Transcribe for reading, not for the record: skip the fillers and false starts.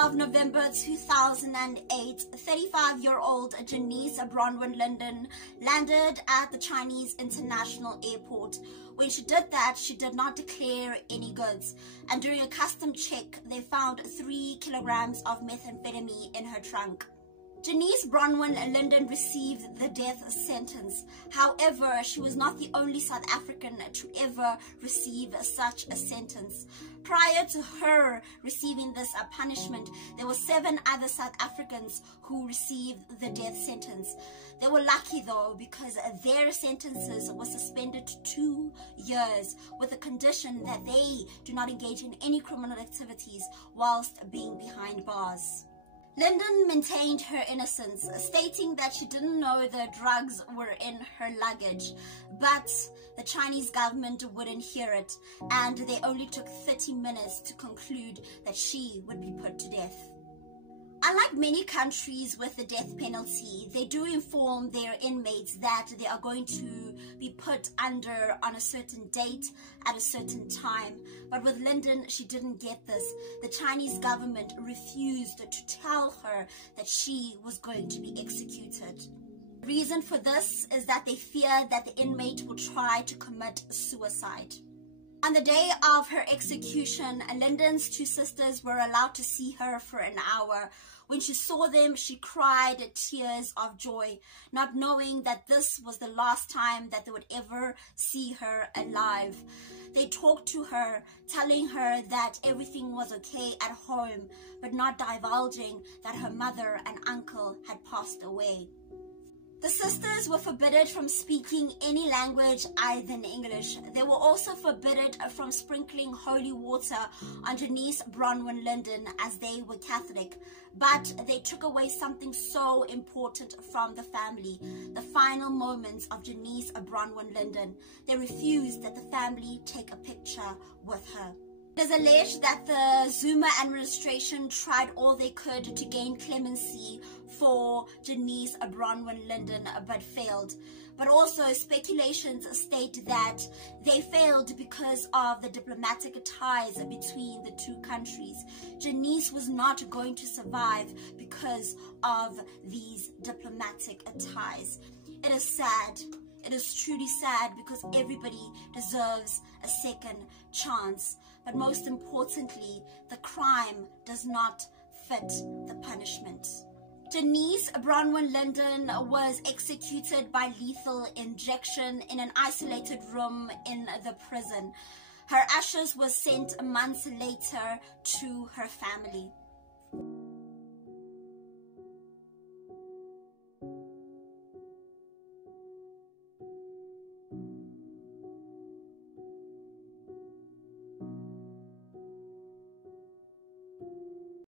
of November 2008, 35-year-old Janice Bronwyn Linden landed at the Chinese International Airport. When she did that, she did not declare any goods, and during a custom check, they found 3 kilograms of methamphetamine in her trunk. Janice Bronwyn Linden received the death sentence. However, she was not the only South African to ever receive such a sentence. Prior to her receiving this punishment, there were 7 other South Africans who received the death sentence. They were lucky though, because their sentences were suspended to 2 years with the condition that they do not engage in any criminal activities whilst being behind bars. Linden maintained her innocence, stating that she didn't know the drugs were in her luggage, but the Chinese government wouldn't hear it, and they only took 30 minutes to conclude that she would be put to death. Unlike many countries with the death penalty, they do inform their inmates that they are going to be put under on a certain date at a certain time. But with Linden, she didn't get this. The Chinese government refused to tell her that she was going to be executed. The reason for this is that they fear that the inmate will try to commit suicide. On the day of her execution, Linden's 2 sisters were allowed to see her for an hour. When she saw them, she cried tears of joy, not knowing that this was the last time that they would ever see her alive. They talked to her, telling her that everything was okay at home, but not divulging that her mother and uncle had passed away. The sisters were forbidden from speaking any language other than English. They were also forbidden from sprinkling holy water on Janice Bronwyn Linden, as they were Catholic. But they took away something so important from the family, the final moments of Janice Bronwyn Linden. They refused that the family take a picture with her. It is alleged that the Zuma administration tried all they could to gain clemency for Janice Bronwyn Linden, but failed. But also speculations state that they failed because of the diplomatic ties between the 2 countries. Janice was not going to survive because of these diplomatic ties. It is sad. It is truly sad, because everybody deserves a second chance. But most importantly, the crime does not fit the punishment. Janice Bronwyn Linden was executed by lethal injection in an isolated room in the prison. Her ashes were sent months later to her family.